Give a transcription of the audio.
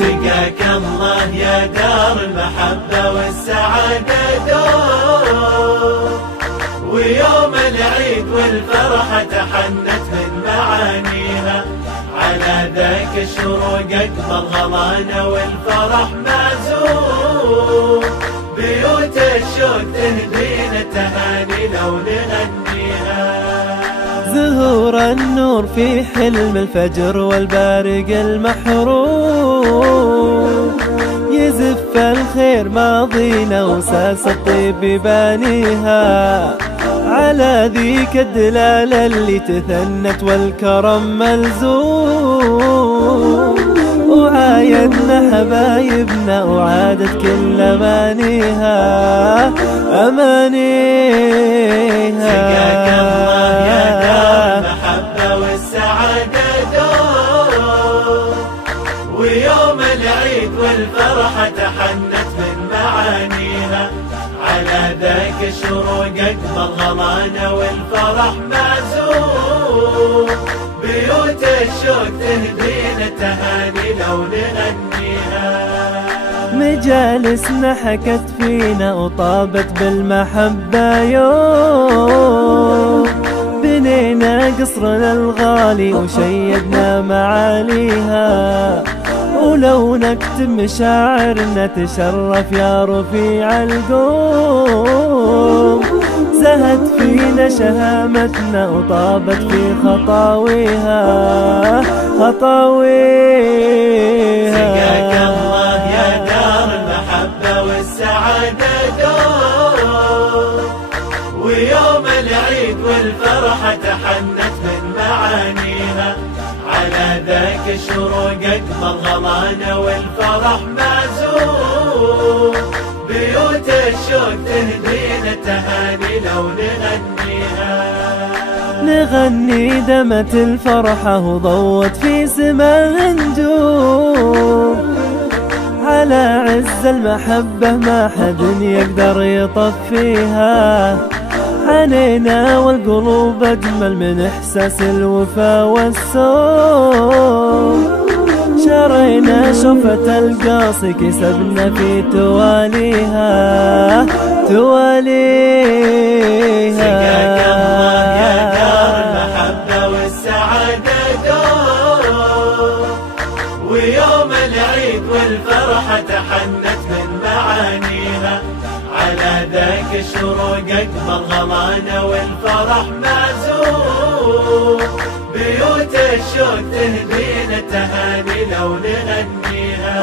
سقاك الله يا دار المحبة والسعادة دور، ويوم العيد والفرحة تحنت من معانيها، على ذاك الشروق أقبل غلانا والفرح معزوم، بيوت الشوق تهدينا التهاني لو نغنيها. زهور النور في حلم الفجر والبارق المحروم، يزف الخير ماضينا وساس الطيب ببانيها، على ذيك الدلالة اللي تثنت والكرم ملزوم، وعايدنا حبايبنا وعادت كل أمانيها أمانيها. سقاك الله يا دار المحبة والسعادة دور، ويوم العيد والفرحة تحنت من معانيها، على ذاك الشروق أقبل غلانا والفرح معزوم، بيوت الشوق تهدينا التهاني لو نغنيها. مجالسنا حكت فينا وطابت بالمحبة يوم، بنينا قصرنا الغالي وشيدنا معاليها، ولو نكتب مشاعرنا تشرف يا رفيع القوم، زهت فينا شهامتنا وطابت في خطاويها خطاويها. سقاك الله يا دار المحبة والسعادة دور، ويوم العيد والفرحة تحنت من معانيها، على ذاك الشروق أقبل غلانا والفرح معزوم، بيوت الشوق تهدينا التهاني لو نغنيها. نغني دمت الفرحة وضوت في سماها نجوم، على عز المحبة ما حد يقدر يطفيها، حنينا والقلوب أجمل من إحساس الوفا والسوم، شرينا شوفة القاصي كسبنا في تواليها تواليها. سقاك الله يا دار المحبة والسعادة دور، ويوم العيد والفرحة تحنت من معانيها، على ذاك الشروق أقبل غلانا والفرح معزوم، بيوت الشوق تهدينا التهاني لو نغنيها.